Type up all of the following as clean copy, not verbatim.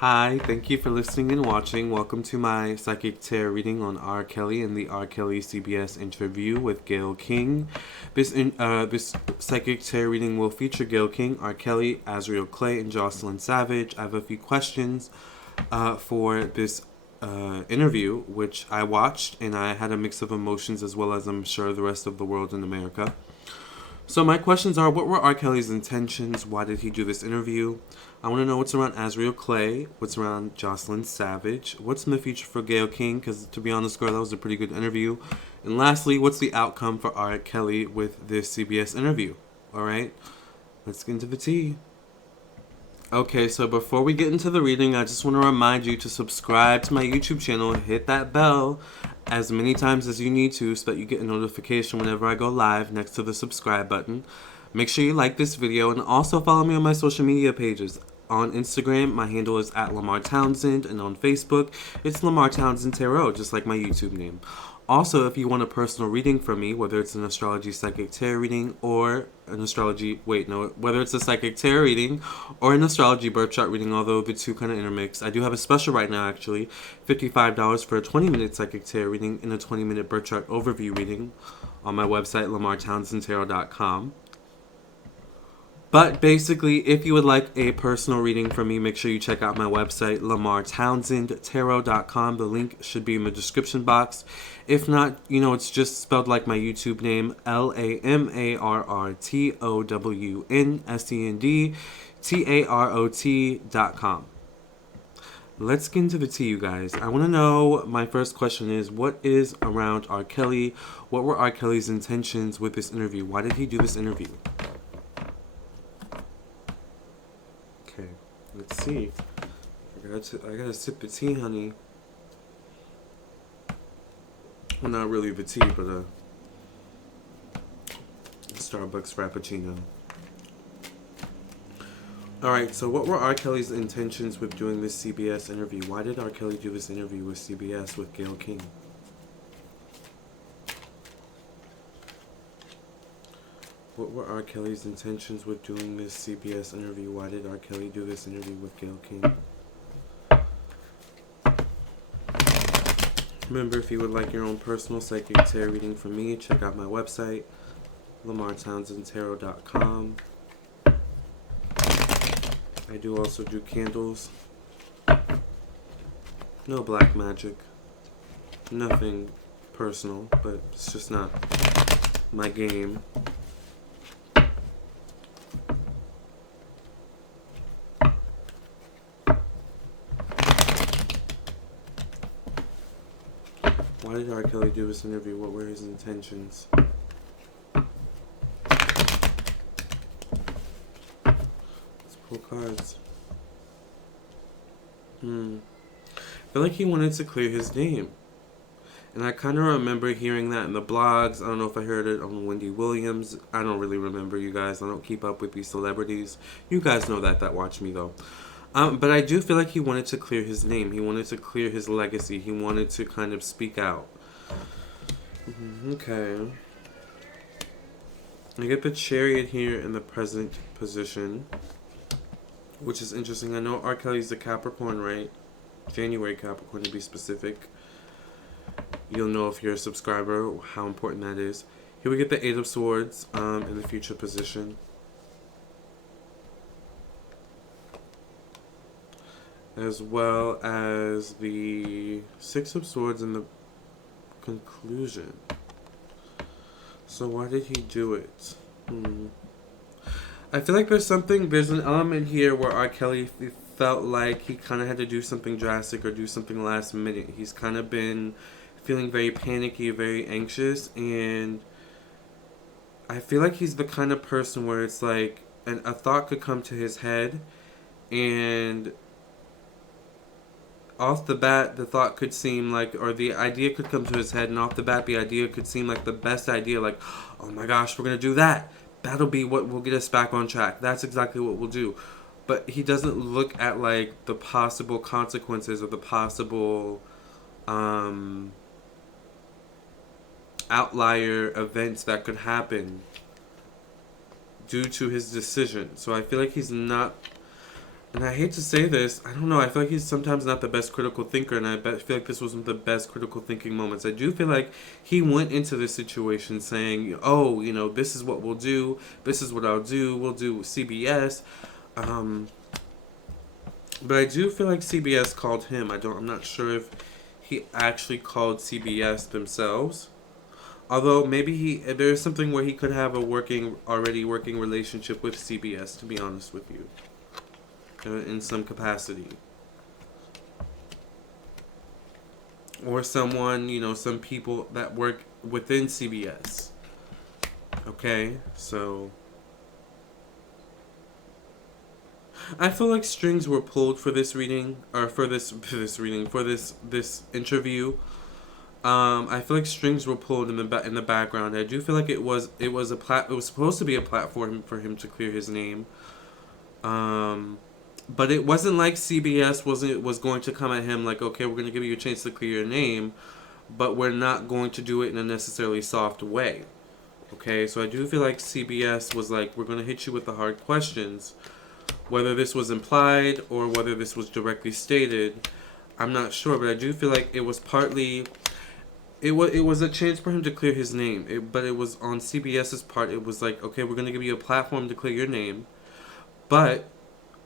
Hi, thank you for listening and watching. Welcome to my psychic tarot reading on R. Kelly and the R. Kelly CBS interview with Gayle King. This psychic tarot reading will feature Gayle King, R. Kelly, Azriel Clary, and Jocelyn Savage. I have a few questions for this interview, which I watched, and I had a mix of emotions as well as I'm sure the rest of the world in America. So my questions are, what were R. Kelly's intentions? Why did he do this interview? I want to know what's around Azriel Clay, what's around Jocelyn Savage, what's in the future for Gayle King, because to be honest, girl, that was a pretty good interview. And lastly, what's the outcome for R. Kelly with this CBS interview? All right, let's get into the tea. Okay, so before we get into the reading, I just want to remind you to subscribe to my YouTube channel and hit that bell as many times as you need to so that you get a notification whenever I go live next to the subscribe button. Make sure you like this video and also follow me on my social media pages. On Instagram, my handle is at Lamarr Townsend, and on Facebook, it's Lamarr Townsend Tarot, just like my YouTube name. Also, if you want a personal reading from me, whether it's an astrology psychic tarot reading or whether it's a psychic tarot reading or an astrology birth chart reading, although the two kind of intermix, I do have a special right now, actually, $55 for a 20-minute psychic tarot reading and a 20-minute birth chart overview reading on my website, lamartownsendtarot.com. But basically, if you would like a personal reading from me, make sure you check out my website, lamartownsendtarot.com. The link should be in the description box. If not, it's just spelled like my YouTube name, LamarrTownsendtarot.com. Let's get into the tea, you guys. I want to know, my first question is, what is around R. Kelly? What were R. Kelly's intentions with this interview? Why did he do this interview? Okay, let's see. I gotta sip the tea, honey. Well, not really the tea, but a Starbucks Frappuccino. Alright, so what were R. Kelly's intentions with doing this CBS interview? Why did R. Kelly do this interview with CBS with Gayle King? What were R. Kelly's intentions with doing this CBS interview? Why did R. Kelly do this interview with Gayle King? Remember, if you would like your own personal psychic tarot reading from me, check out my website, lamartownsendtarot.com. I do also do candles. No black magic. Nothing personal, but it's just not my game. Why did R. Kelly do this interview? What were his intentions? Let's pull cards. I feel like he wanted to clear his name. And I kind of remember hearing that in the blogs. I don't know if I heard it on Wendy Williams. I don't really remember, you guys. I don't keep up with these celebrities. You guys know that watch me, though. But I do feel like he wanted to clear his name. He wanted to clear his legacy. He wanted to kind of speak out. Okay. I get the Chariot here in the present position, which is interesting. I know R. Kelly's a Capricorn, right? January Capricorn, to be specific. You'll know if you're a subscriber how important that is. Here we get the Eight of Swords in the future position. As well as the Six of Swords in the conclusion. So why did he do it? I feel like there's an element here where R. Kelly felt like he kind of had to do something drastic or do something last minute. He's kind of been feeling very panicky, very anxious, and I feel like he's the kind of person where it's like a thought could come to his head, and off the bat, the thought could seem like, or the idea could come to his head, and off the bat, the idea could seem like the best idea, like, oh my gosh, we're going to do that. That'll be what will get us back on track. That's exactly what we'll do. But he doesn't look at, like, the possible consequences or the possible outlier events that could happen due to his decision. So I feel like he's not And I hate to say this, I don't know, I feel like he's sometimes not the best critical thinker, and feel like this was one of the best critical thinking moments. I do feel like he went into this situation saying, oh, this is what we'll do, this is what I'll do, we'll do CBS. But I do feel like CBS called him. I'm not sure if he actually called CBS themselves. Although maybe there's something where he could have a already working relationship with CBS, to be honest with you. In some capacity. Or someone, some people that work within CBS. Okay, so I feel like strings were pulled for this reading, or for this interview. I feel like strings were pulled in the background. I do feel like it was supposed to be a platform for him to clear his name. But it wasn't like CBS was going to come at him like, okay, we're going to give you a chance to clear your name, but we're not going to do it in a necessarily soft way. Okay, so I do feel like CBS was like, we're going to hit you with the hard questions. Whether this was implied or whether this was directly stated, I'm not sure, but I do feel like it was partly... It was a chance for him to clear his name, but it was on CBS's part. It was like, okay, we're going to give you a platform to clear your name, but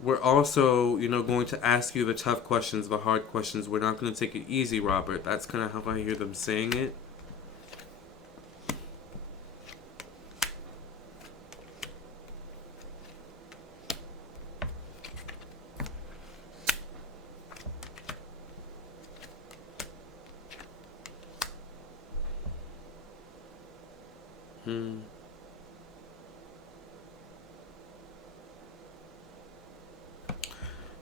we're also, going to ask you the tough questions, the hard questions. We're not going to take it easy, Robert. That's kind of how I hear them saying it.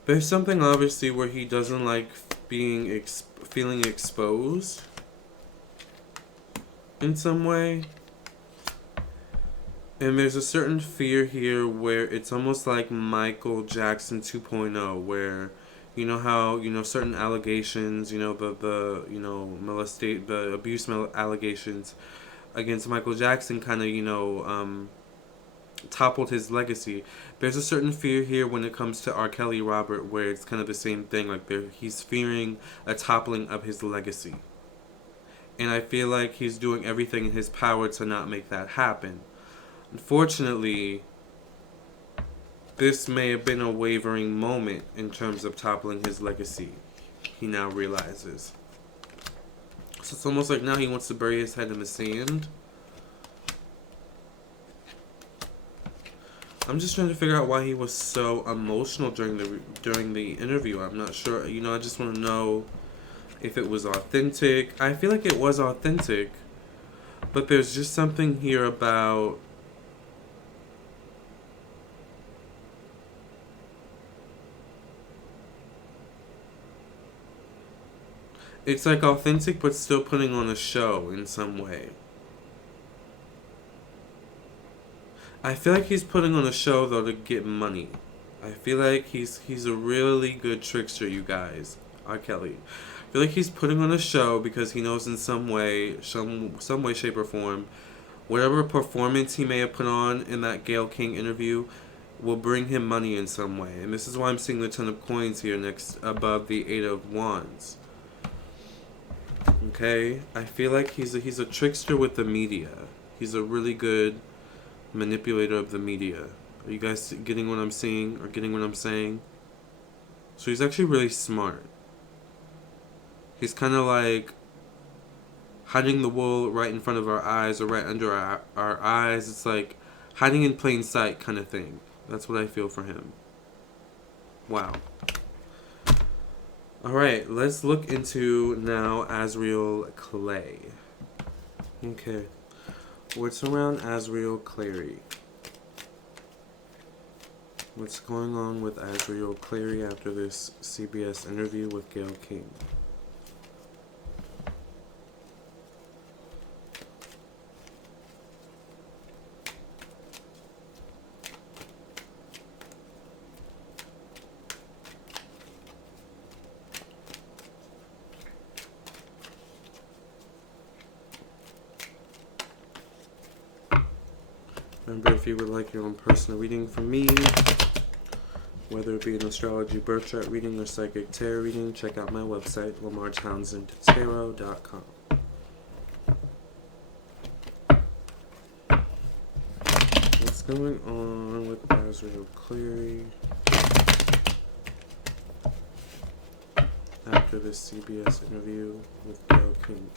There's something obviously where he doesn't like feeling exposed in some way. And there's a certain fear here where it's almost like Michael Jackson 2.0, where how certain allegations, the abuse allegations against Michael Jackson kind of toppled his legacy. There's a certain fear here when it comes to R. Kelly, Robert, where it's kind of the same thing. Like he's fearing a toppling of his legacy, and I feel like he's doing everything in his power to not make that happen. Unfortunately, this may have been a wavering moment in terms of toppling his legacy. He now realizes. So it's almost like now he wants to bury his head in the sand. I'm just trying to figure out why he was so emotional during the interview. I'm not sure. I just want to know if it was authentic. I feel like it was authentic, but there's just something here about it's like authentic but still putting on a show in some way. I feel like he's putting on a show though to get money. I feel like he's a really good trickster, you guys. R. Kelly. I feel like he's putting on a show because he knows in some way, shape, or form, whatever performance he may have put on in that Gayle King interview will bring him money in some way. And this is why I'm seeing the Ten of Coins here next above the Eight of Wands. Okay? I feel like he's a trickster with the media. He's a really good manipulator of the media. Are you guys getting what I'm seeing or getting what I'm saying? So he's actually really smart. He's kind of like hiding the wool right in front of our eyes or right under our eyes. It's like hiding in plain sight kind of thing. That's what I feel for him. Wow. Alright, let's look into now Azriel Clary. Okay. What's around Azriel Clary? What's going on with Azriel Clary after this CBS interview with Gayle King? Remember, if you would like your own personal reading from me, Whether it be an astrology birth chart reading or psychic tarot reading, check out my website, lamarrtownsendtarot.com. What's going on with Azriel Clary after this CBS interview with Gail King?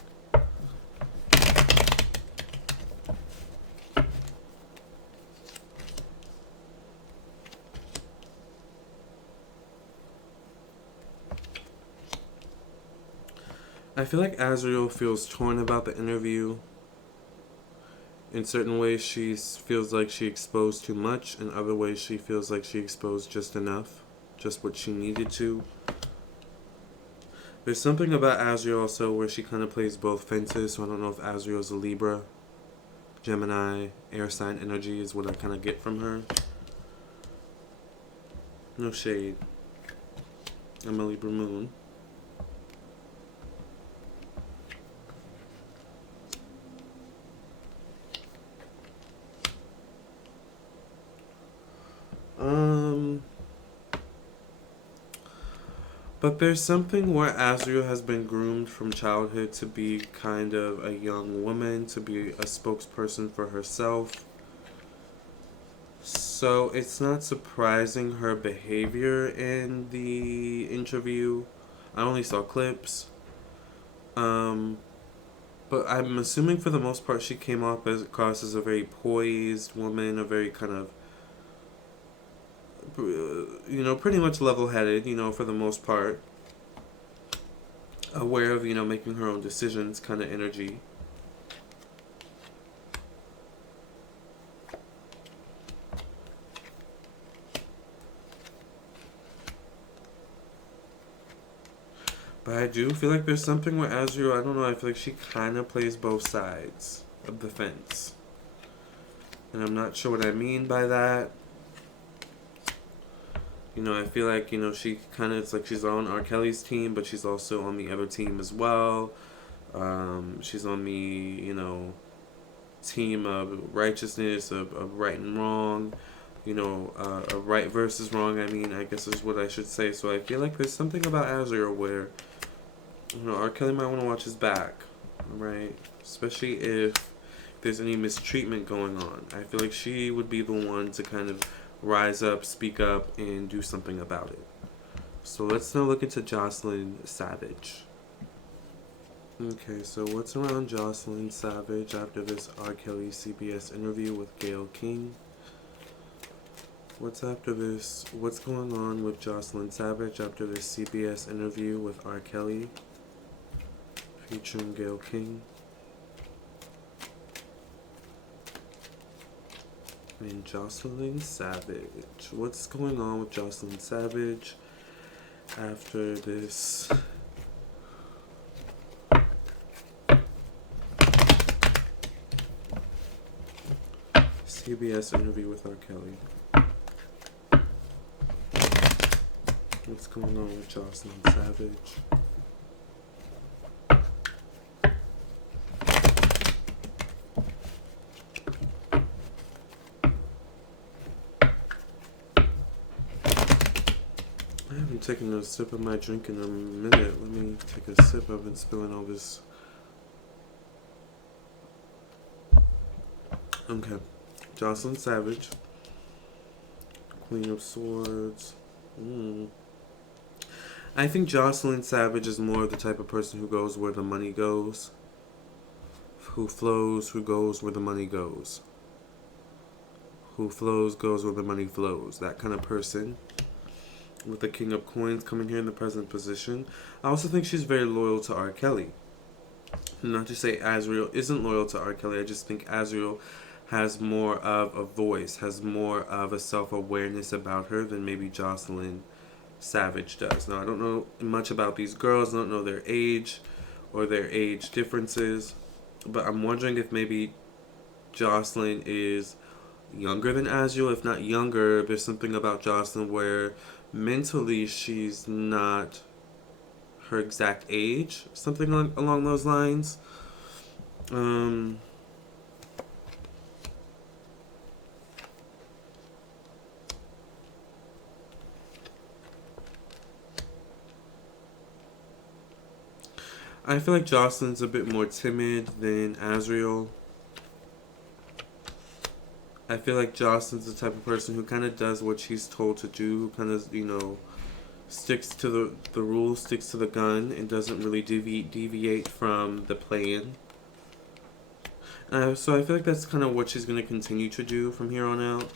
I feel like Azriel feels torn about the interview. In certain ways, she feels like she exposed too much. In other ways, she feels like she exposed just enough, just what she needed to. There's something about Azriel also where she kind of plays both fences, so I don't know if Azriel's a Libra, Gemini, air sign energy is what I kind of get from her. No shade. I'm a Libra moon. But there's something where Azriel has been groomed from childhood to be kind of a young woman, to be a spokesperson for herself. So it's not surprising her behavior in the interview. I only saw clips. But I'm assuming for the most part she came off across as a very poised woman, a very kind of pretty much level-headed, for the most part. Aware of, making her own decisions kind of energy. But I do feel like there's something where Azriel, I don't know, I feel like she kind of plays both sides of the fence. And I'm not sure what I mean by that. I feel like, she kind of, it's like she's on R. Kelly's team, but she's also on the other team as well. She's on the, team of righteousness, of right and wrong, of right versus wrong, I guess is what I should say. So I feel like there's something about Azriel where, R. Kelly might want to watch his back, right? Especially if there's any mistreatment going on. I feel like she would be the one to kind of rise up, speak up, and do something about it. So let's now look into Jocelyn Savage. Okay, so what's around Jocelyn Savage after this R. Kelly CBS interview with Gayle King? What's after this? What's going on with Jocelyn Savage after this CBS interview with R. Kelly featuring Gayle King? And Jocelyn Savage. What's going on with Jocelyn Savage after this CBS interview with R. Kelly? What's going on with Jocelyn Savage? I haven't taken a sip of my drink in a minute. Let me take a sip. I've been spilling all this. Okay. Jocelyn Savage. Queen of Swords. I think Jocelyn Savage is more of the type of person who goes where the money goes. Who flows, who goes where the money goes. Who flows, goes where the money flows. That kind of person. With the King of Coins coming here in the present position. I also think she's very loyal to R. Kelly. Not to say Azriel isn't loyal to R. Kelly, I just think Azriel has more of a voice, has more of a self-awareness about her than maybe Jocelyn Savage does. Now, I don't know much about these girls, I don't know their age or their age differences, but I'm wondering if maybe Jocelyn is younger than Azriel. If not younger, there's something about Jocelyn where mentally she's not her exact age, something along those lines. I feel like Jocelyn's a bit more timid than Azriel. I feel like Jocelyn's the type of person who kind of does what she's told to do, who kind of, sticks to the rules, sticks to the gun, and doesn't really deviate from the plan. So I feel like that's kind of what she's going to continue to do from here on out.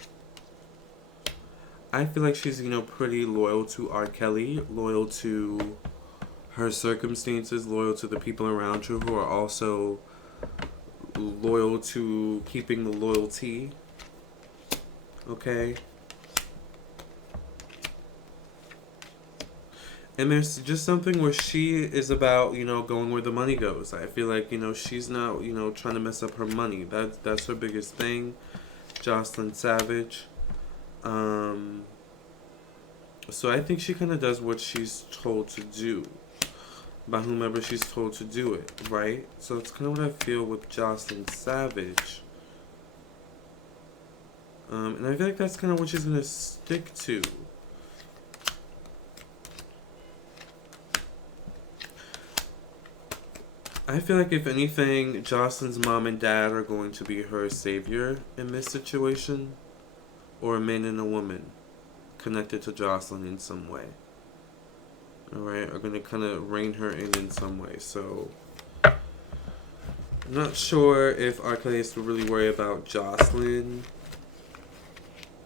I feel like she's, pretty loyal to R. Kelly, loyal to her circumstances, loyal to the people around her who are also loyal to keeping the loyalty. Okay? And there's just something where she is about, going where the money goes. I feel like, she's not, trying to mess up her money. That's her biggest thing. Jocelyn Savage. So I think she kind of does what she's told to do by whomever she's told to do it, right? So it's kind of what I feel with Jocelyn Savage. And I feel like that's kind of what she's going to stick to. I feel like, if anything, Jocelyn's mom and dad are going to be her savior in this situation. Or a man and a woman connected to Jocelyn in some way. Alright, are going to kind of rein her in some way. So, I'm not sure if R. Kelly has to really worry about Jocelyn.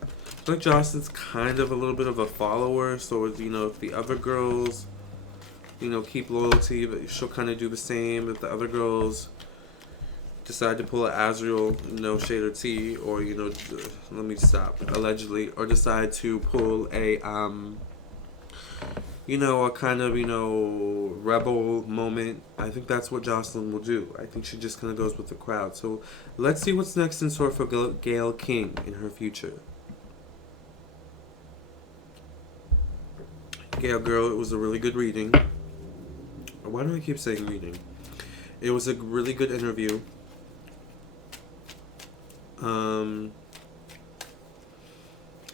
I feel like Jocelyn's kind of a little bit of a follower. So, if the other girls, keep loyalty, but she'll kind of do the same. If the other girls decide to pull an Azriel, no shade or tea, or, let me stop, allegedly, or decide to pull a kind of, rebel moment, I think that's what Jocelyn will do. I think she just kind of goes with the crowd. So let's see what's next in store for Gayle King in her future. Gayle, girl, it was a really good reading. Why do I keep saying reading? It was a really good interview.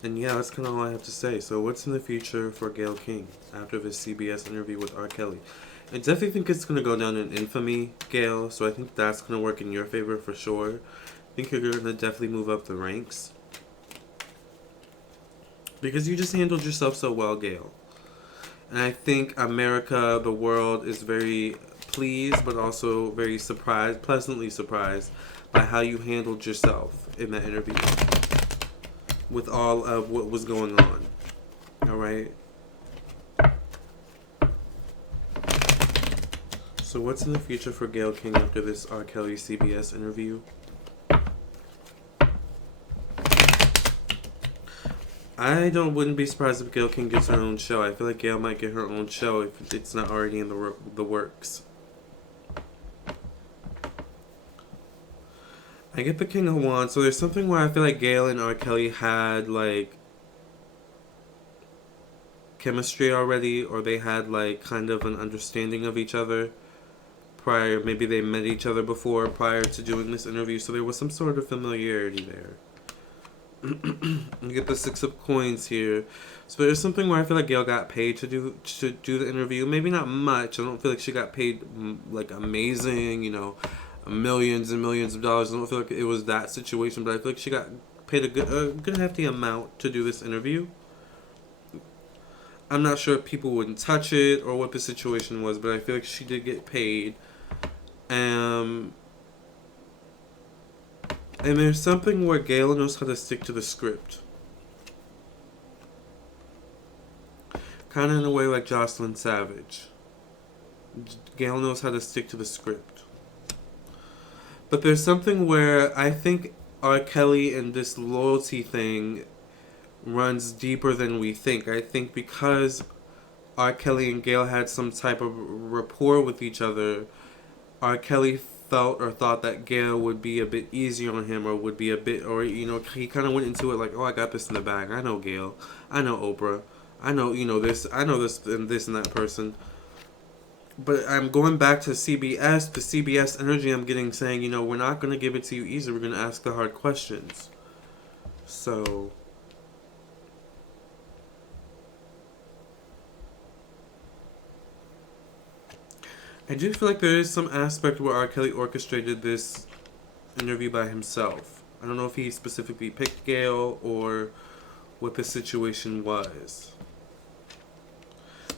And yeah, that's kind of all I have to say. So what's in the future for Gayle King after this CBS interview with R. Kelly? I definitely think it's going to go down in infamy, Gayle. So I think that's going to work in your favor for sure. I think you're going to definitely move up the ranks. Because you just handled yourself so well, Gayle. And I think America, the world, is very pleased, but also very surprised, pleasantly surprised, by how you handled yourself in that interview with all of what was going on. Alright? So what's in the future for Gayle King after this R. Kelly CBS interview? I wouldn't be surprised if Gayle King gets her own show. I feel like Gayle might get her own show if it's not already in the works. I get the King of Wands. So there's something where I feel like Gayle and R. Kelly had, like, chemistry already, or they had, like, kind of an understanding of each other prior. Maybe they met each other before prior to doing this interview. So there was some sort of familiarity there. You get the Six of Coins here. So there's something where I feel like Gayle got paid to do the interview. Maybe not much. I don't feel like she got paid like amazing, millions and millions of dollars. I don't feel like it was that situation, but I feel like she got paid a good hefty amount to do this interview. I'm not sure if people wouldn't touch it or what the situation was, but I feel like she did get paid. And there's something where Gayle knows how to stick to the script. Kind of in a way like Jocelyn Savage. Gayle knows how to stick to the script. But there's something where I think R. Kelly and this loyalty thing runs deeper than we think. I think because R. Kelly and Gayle had some type of rapport with each other, R. Kelly felt or thought that Gayle would be a bit easier on him, or would be a bit, or he kind of went into it like, oh, I got this in the bag. I know Gayle. I know Oprah. I know this. I know this and that person. But I'm going back to CBS. The CBS energy I'm getting saying, we're not going to give it to you easy. We're going to ask the hard questions. So I do feel like there is some aspect where R. Kelly orchestrated this interview by himself. I don't know if he specifically picked Gayle or what the situation was.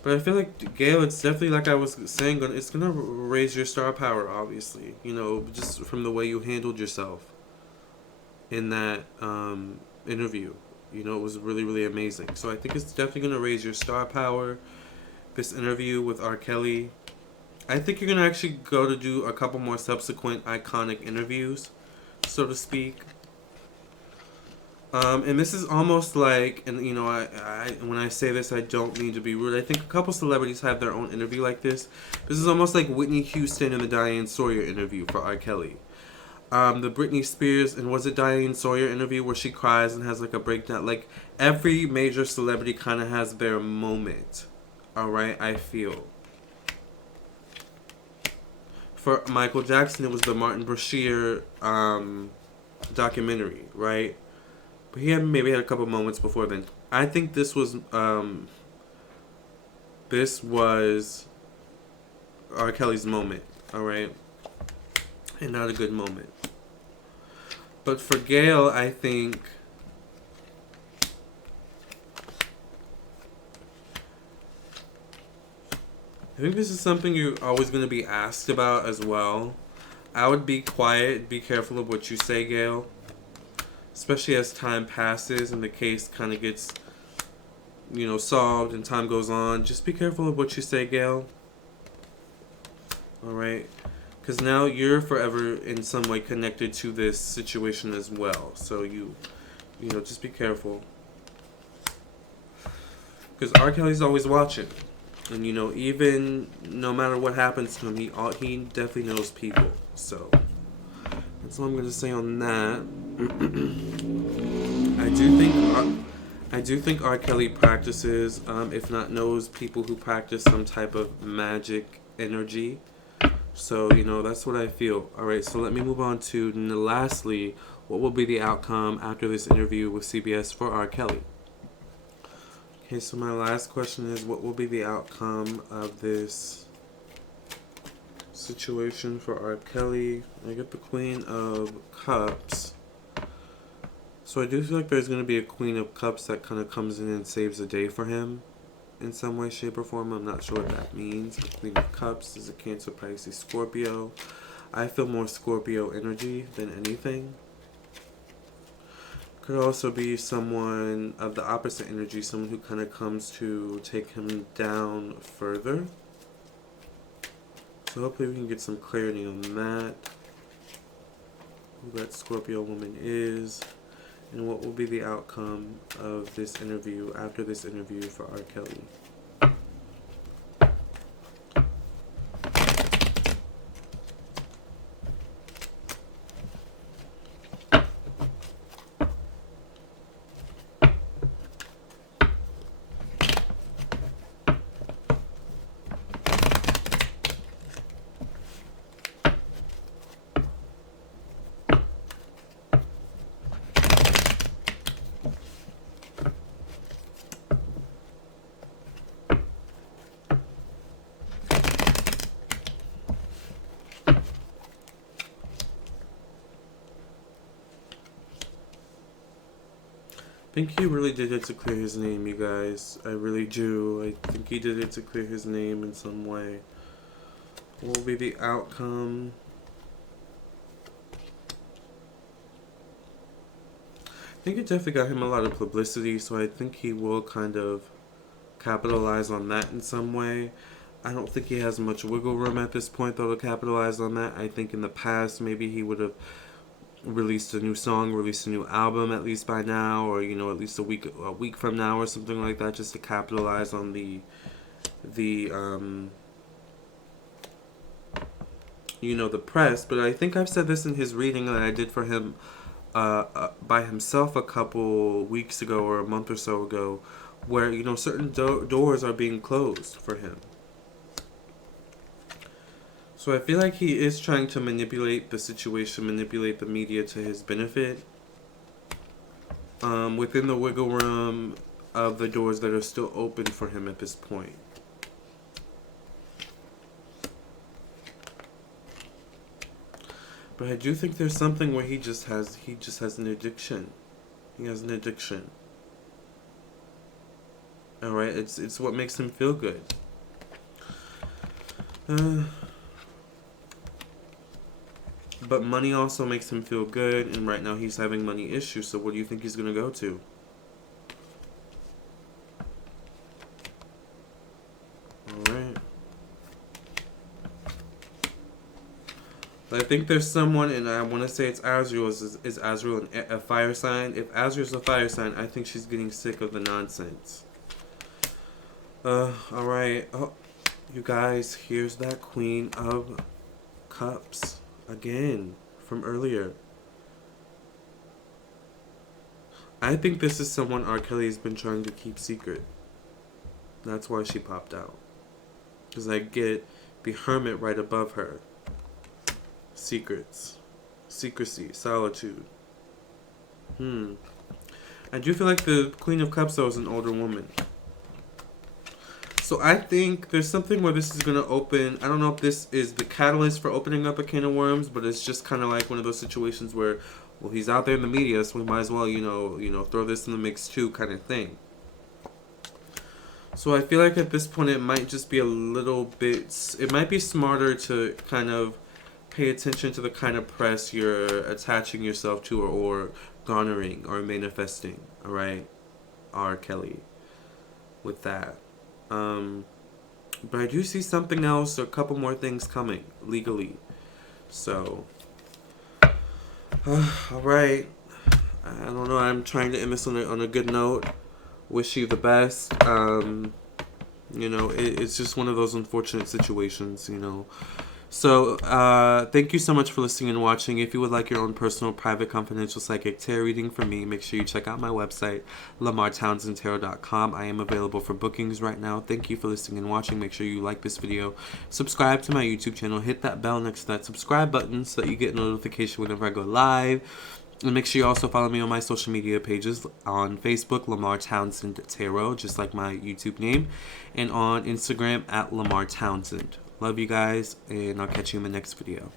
But I feel like Gayle, it's definitely like I was saying, it's gonna raise your star power. Obviously, just from the way you handled yourself in that interview. It was really, really amazing. So I think it's definitely gonna raise your star power. This interview with R. Kelly. I think you're gonna actually go to do a couple more subsequent iconic interviews, so to speak. And this is almost like, and I when I say this, I don't mean to be rude. I think a couple celebrities have their own interview like this. This is almost like Whitney Houston and the Diane Sawyer interview for R. Kelly. The Britney Spears and was it Diane Sawyer interview where she cries and has like a breakdown. Like every major celebrity kind of has their moment. All right, I feel. For Michael Jackson, it was the Martin Bashir documentary, right? But he had maybe had a couple moments before then. I think this was R. Kelly's moment, all right, and not a good moment. But for Gayle, I think this is something you're always going to be asked about as well. I would be quiet, be careful of what you say, Gayle. Especially as time passes and the case kind of gets, solved and time goes on. Just be careful of what you say, Gayle. Alright? Because now you're forever in some way connected to this situation as well. So just be careful. Because R. Kelly's always watching. And, even no matter what happens to him, he definitely knows people. So, that's all I'm going to say on that. I do think R. Kelly practices, if not knows, people who practice some type of magic energy. So, that's what I feel. Alright, so let me move on to, lastly, what will be the outcome after this interview with CBS for R. Kelly? Okay, so my last question is, what will be the outcome of this situation for R. Kelly? I get the Queen of Cups. So I do feel like there's going to be a Queen of Cups that kind of comes in and saves the day for him in some way, shape, or form. I'm not sure what that means. The Queen of Cups is a Cancer, Pisces, Scorpio. I feel more Scorpio energy than anything. Could also be someone of the opposite energy, someone who kind of comes to take him down further. So hopefully we can get some clarity on that. Who that Scorpio woman is. And what will be the outcome of this interview, after this interview for R. Kelly. I think he really did it to clear his name, you guys. I really do. I think he did it to clear his name in some way. What will be the outcome? I think it definitely got him a lot of publicity, so I think he will kind of capitalize on that in some way. I don't think he has much wiggle room at this point, though, to capitalize on that. I think in the past, maybe he would have released a new song, released a new album at least by now, or at least a week from now or something like that, just to capitalize on the press. But I think I've said this in his reading that I did for him by himself a couple weeks ago or a month or so ago, where certain doors are being closed for him. So I feel like he is trying to manipulate the situation, manipulate the media to his benefit, within the wiggle room of the doors that are still open for him at this point. But I do think there's something where he just has an addiction. He has an addiction. All right, it's what makes him feel good. But money also makes him feel good, and right now he's having money issues. So what do you think he's gonna go to? All right. I think there's someone, and I want to say it's Azriel. Is Azriel a fire sign? If Azriel's a fire sign, I think she's getting sick of the nonsense. Alright. Oh, you guys, here's that Queen of Cups again from earlier. I think this is someone R. Kelly's been trying to keep secret. That's why she popped out. Because I get the Hermit right above her. Secrets. Secrecy. Solitude. I do feel like the Queen of Cups, though, is an older woman. So I think there's something where this is going to open. I don't know if this is the catalyst for opening up a can of worms, but it's just kind of like one of those situations where, well, he's out there in the media, so we might as well, you know, throw this in the mix too, kind of thing. So I feel like at this point it might just be a little bit. It might be smarter to kind of pay attention to the kind of press you're attaching yourself to or garnering or manifesting. All right, R. Kelly, with that. But I do see something else, or a couple more things coming legally. So, all right. I don't know. I'm trying to end this on a good note. Wish you the best. You know, it's just one of those unfortunate situations, you know. So, thank you so much for listening and watching. If you would like your own personal, private, confidential psychic tarot reading from me, make sure you check out my website, LamarrTownsendTarot.com. I am available for bookings right now. Thank you for listening and watching. Make sure you like this video. Subscribe to my YouTube channel. Hit that bell next to that subscribe button so that you get notification whenever I go live. And make sure you also follow me on my social media pages on Facebook, Lamarr Townsend Tarot, just like my YouTube name, and on Instagram at Lamarr Townsend. Love you guys, and I'll catch you in the next video.